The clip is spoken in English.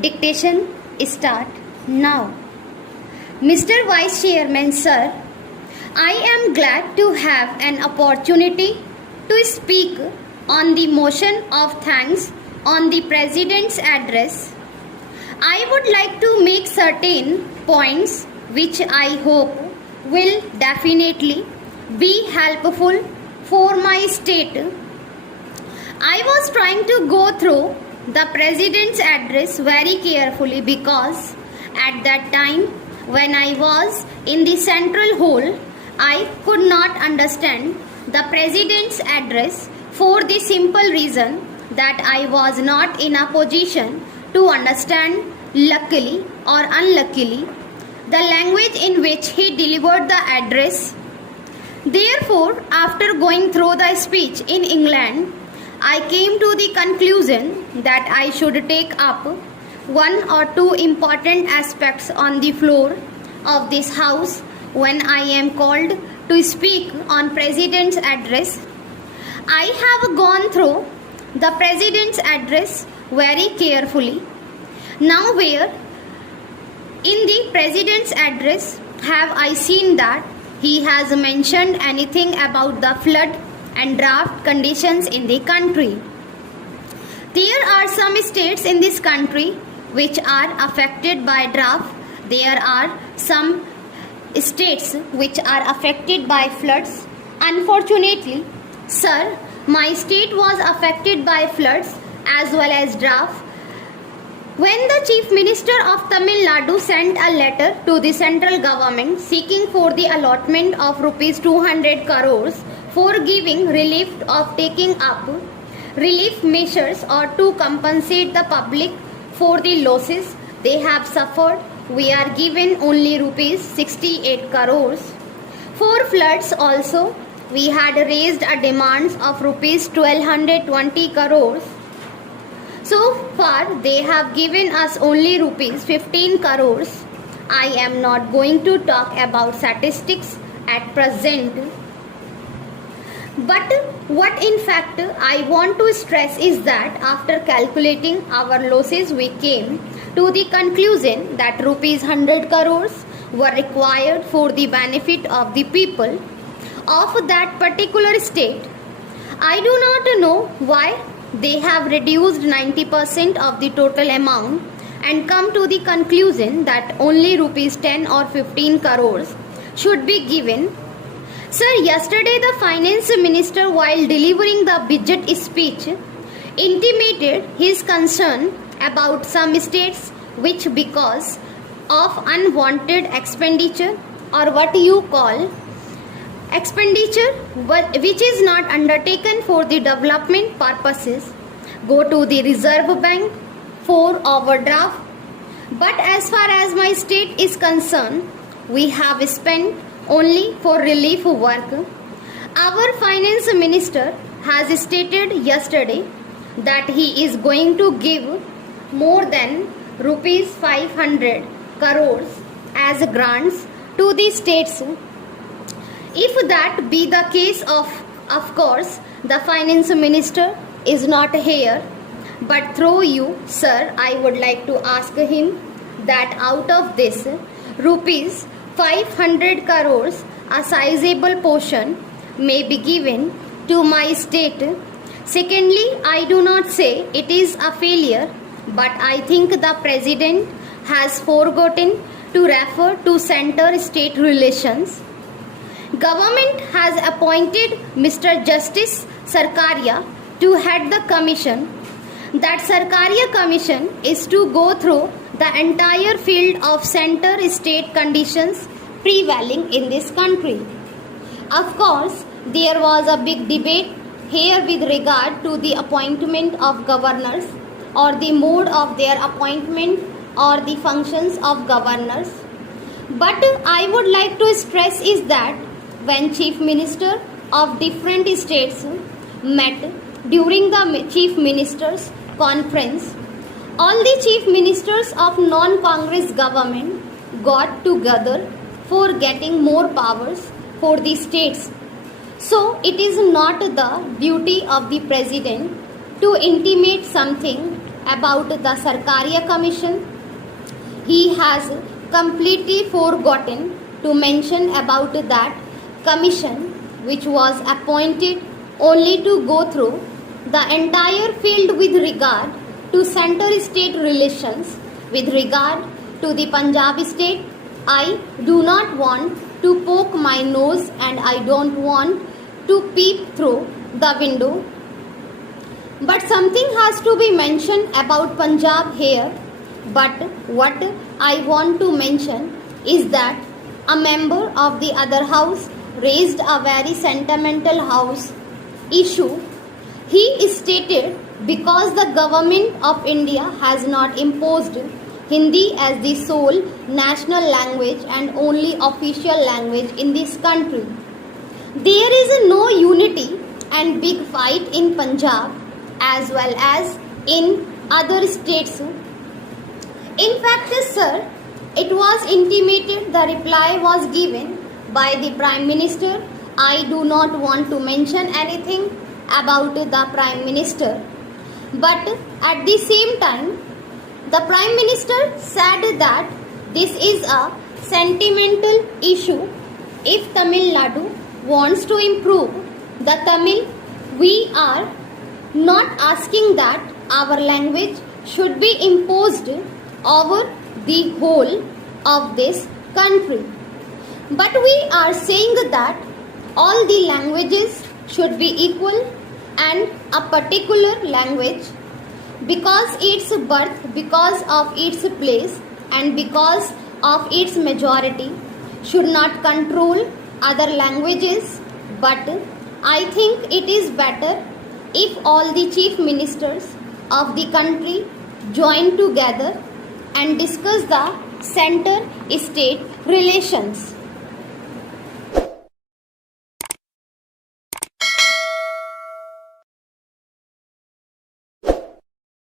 Dictation start now. Mr. Vice Chairman, sir, I am glad to have an opportunity to speak on the motion of thanks on the President's address. I would like to make certain points which I hope will definitely be helpful for my state. I was trying to go through the President's address very carefully because at that time when I was in the central hall, I could not understand the President's address for the simple reason that I was not in a position to understand, luckily or unluckily, the language in which he delivered the address. Therefore, after going through the speech in England, I came to the conclusion that I should take up one or two important aspects on the floor of this house when I am called to speak on President's address. I have gone through the President's address very carefully. Now where in the President's address have I seen that he has mentioned anything about the flood and drought conditions in the country? There are some states in this country which are affected by drought. There are some states which are affected by floods. Unfortunately, sir, my state was affected by floods as well as drought. When the Chief Minister of Tamil Nadu sent a letter to the central government seeking for the allotment of rupees 200 crores for giving relief of taking up relief measures or to compensate the public for the losses they have suffered, we are given only rupees 68 crores. For floods also, we had raised a demand of rupees 1220 crores. So far, they have given us only rupees 15 crores. I am not going to talk about statistics at present. But what in fact I want to stress is that after calculating our losses, we came to the conclusion that rupees 100 crores were required for the benefit of the people of that particular state. I do not know why they have reduced 90% of the total amount and come to the conclusion that only rupees 10 or 15 crores should be given. Sir, yesterday the finance minister, while delivering the budget speech, intimated his concern about some states which, because of unwanted expenditure or what you call expenditure which is not undertaken for the development purposes, go to the Reserve Bank for overdraft. But as far as my state is concerned, we have spent only for relief work. Our finance minister has stated yesterday that he is going to give more than rupees 500 crores as grants to the states. If that be the case, of course, the finance minister is not here. But through you, sir, I would like to ask him that out of this rupees 500 crores, a sizable portion may be given to my state. Secondly, I do not say it is a failure, but I think the President has forgotten to refer to center-state relations. Government has appointed Mr. Justice Sarkaria to head the commission. That Sarkaria commission is to go through the entire field of center-state conditions prevailing in this country. Of course, there was a big debate here with regard to the appointment of governors or the mode of their appointment or the functions of governors. But I would like to stress is that when Chief Minister of different states met during the Chief Ministers Conference, all the Chief Ministers of non-Congress government got together for getting more powers for the states. So it is not the duty of the President to intimate something about the Sarkariya Commission. He has completely forgotten to mention about that commission which was appointed only to go through the entire field with regard to center-state relations. With regard to the Punjab state, I do not want to poke my nose and I don't want to peep through the window. But something has to be mentioned about Punjab here. But what I want to mention is that a member of the other house raised a very sentimental house issue. He stated because the government of India has not imposed Hindi as the sole national language and only official language in this country, there is no unity and big fight in Punjab as well as in other states. In fact, sir, it was intimated, the reply was given by the Prime Minister. I do not want to mention anything about the Prime Minister. But at the same time, the Prime Minister said that this is a sentimental issue. If Tamil Nadu wants to improve the Tamil, we are not asking that our language should be imposed over the whole of this country. But we are saying that all the languages should be equal and a particular language, because its birth, because of its place and because of its majority, should not control other languages. But I think it is better if all the chief ministers of the country join together and discuss the center-state relations.